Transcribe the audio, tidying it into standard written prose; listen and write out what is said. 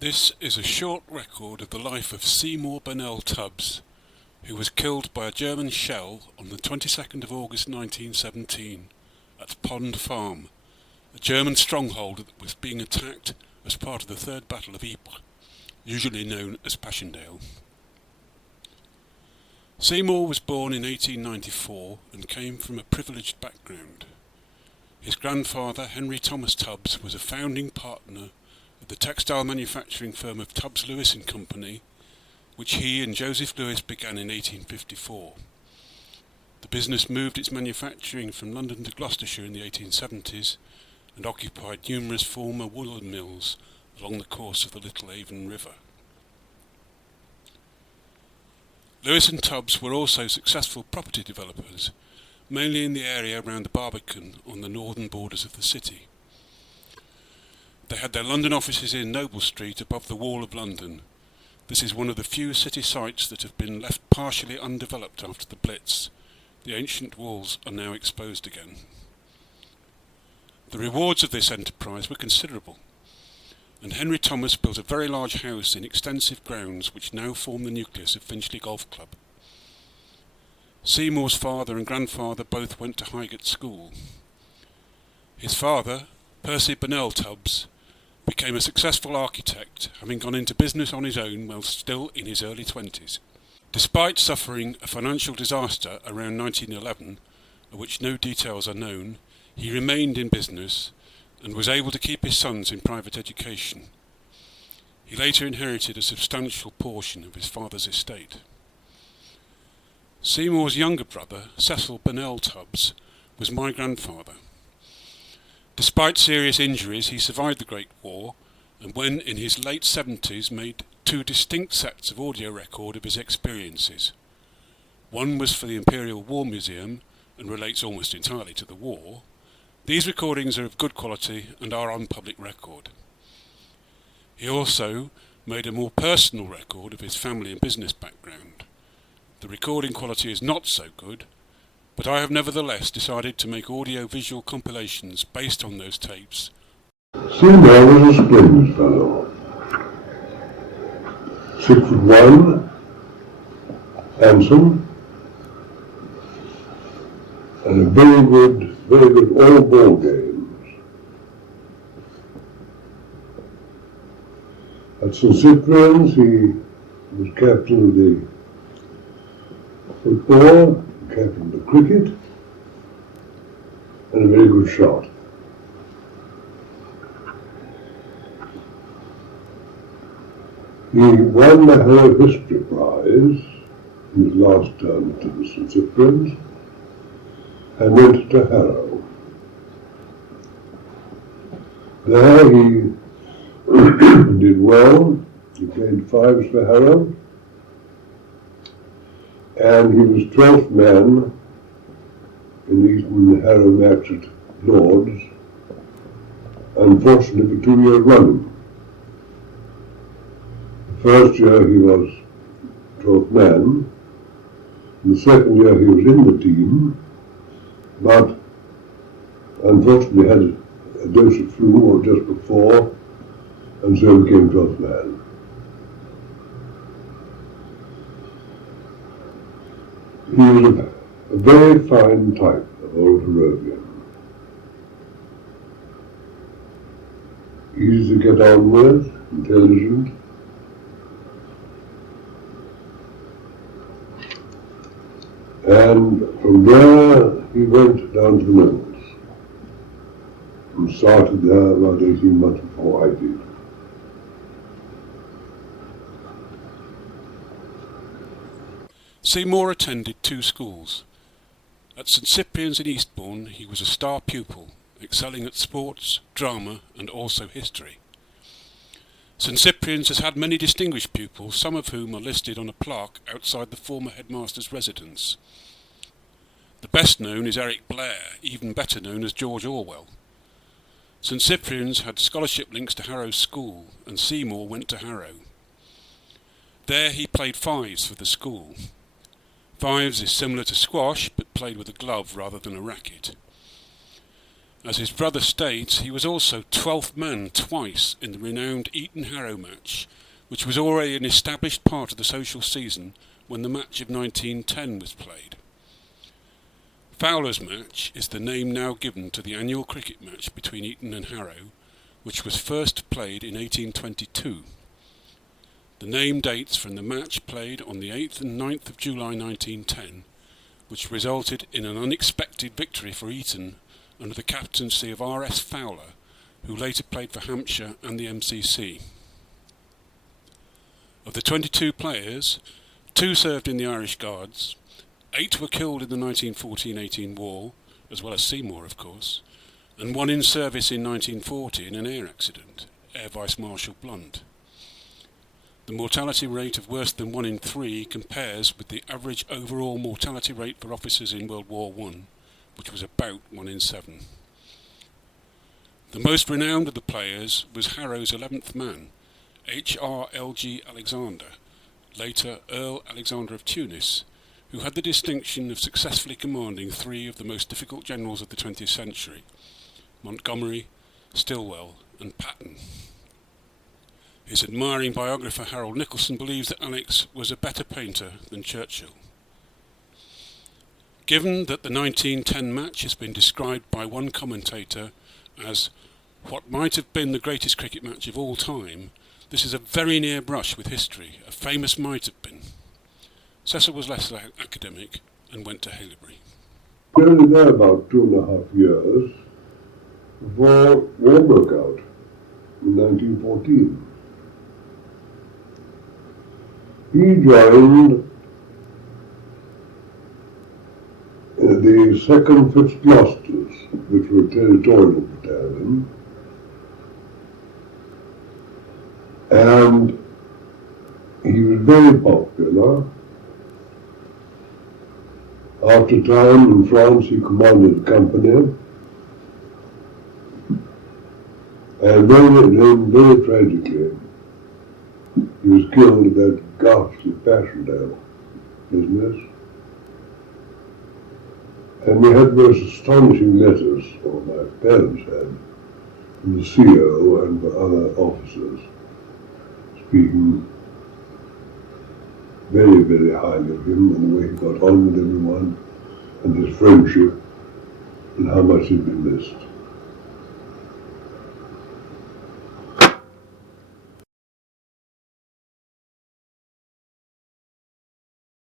This is a short record of the life of Seymour Burnell Tubbs, who was killed by a German shell on the 22nd of August 1917 at Pond Farm, a German stronghold that was being attacked as part of the Third Battle of Ypres, usually known as Passchendaele. Seymour was born in 1894 and came from a privileged background. His grandfather, Henry Thomas Tubbs, was a founding partner of the textile manufacturing firm of Tubbs, Lewis and Company, which he and Joseph Lewis began in 1854. The business moved its manufacturing from London to Gloucestershire in the 1870s and occupied numerous former woolen mills along the course of the Little Avon River. Lewis and Tubbs were also successful property developers, mainly in the area around the Barbican on the northern borders of the city. They had their London offices in Noble Street above the Wall of London. This is one of the few city sites that have been left partially undeveloped after the Blitz. The ancient walls are now exposed again. The rewards of this enterprise were considerable, and Henry Thomas built a very large house in extensive grounds which now form the nucleus of Finchley Golf Club. Seymour's father and grandfather both went to Highgate School. His father, Percy Burnell Tubbs, became a successful architect, having gone into business on his own while still in his early 20s. Despite suffering a financial disaster around 1911, of which no details are known, he remained in business and was able to keep his sons in private education. He later inherited a substantial portion of his father's estate. Seymour's younger brother, Cecil Burnell Tubbs, was my grandfather. Despite serious injuries, he survived the Great War, and when in his late 70s made two distinct sets of audio record of his experiences. One was for the Imperial War Museum and relates almost entirely to the war. These recordings are of good quality and are on public record. He also made a more personal record of his family and business background. The recording quality is not so good, but I have nevertheless decided to make audio-visual compilations based on those tapes. Seymour was a splendid fellow. 6'1", handsome, and very good all ball games. At St Cyprian's he was captain of the football, captain of the cricket, and a very good shot. He won the Harrow History Prize in his last term to the St Cyprian's and went to Harrow. There he did well. He played fives for Harrow, and he was 12th man in the Eton Harrow match at Lord's, unfortunately for 2 years running. The first year he was 12th man, and the second year he was in the team, but unfortunately had a dose of flu or just before, and so became 12th man. He was a very fine type of old Harrovian. Easy to get on with, intelligent, and from there he went down to the mills and started there about 18 months before I did. Seymour attended two schools. At St Cyprian's in Eastbourne he was a star pupil, excelling at sports, drama and also history. St Cyprian's has had many distinguished pupils, some of whom are listed on a plaque outside the former headmaster's residence. The best known is Eric Blair, even better known as George Orwell. St Cyprian's had scholarship links to Harrow School, and Seymour went to Harrow. There he played fives for the school. Fives is similar to squash, but played with a glove rather than a racket. As his brother states, he was also 12th man twice in the renowned Eton-Harrow match, which was already an established part of the social season when the match of 1910 was played. Fowler's match is the name now given to the annual cricket match between Eton and Harrow, which was first played in 1822. The name dates from the match played on the 8th and 9th of July 1910, which resulted in an unexpected victory for Eton under the captaincy of R.S. Fowler, who later played for Hampshire and the MCC. Of the 22 players, 2 served in the Irish Guards, 8 were killed in the 1914-18 war, as well as Seymour, of course, and 1 in service in 1940 in an air accident, Air Vice Marshal Blunt. The mortality rate of worse than 1 in 3 compares with the average overall mortality rate for officers in World War I, which was about 1 in 7. The most renowned of the players was Harrow's 11th man, H.R.L.G. Alexander, later Earl Alexander of Tunis, who had the distinction of successfully commanding 3 of the most difficult generals of the 20th century, Montgomery, Stilwell and Patton. His admiring biographer Harold Nicholson believes that Alex was a better painter than Churchill. Given that the 1910 match has been described by one commentator as what might have been the greatest cricket match of all time, this is a very near brush with history, a famous might have been. Cecil was less academic and went to Haileybury. We were only there about 2.5 years before war broke out in 1914. He joined the 2nd Fifth Gloucesters, which were a territorial battalion, and he was very popular. After a time in France, he commanded a company, and very tragically, he was killed in that ghastly Passchendaele business. And we had most astonishing letters, or my parents had, from the CO and the other officers, speaking very, very highly of him and the way he got on with everyone, and his friendship, and how much he'd been missed.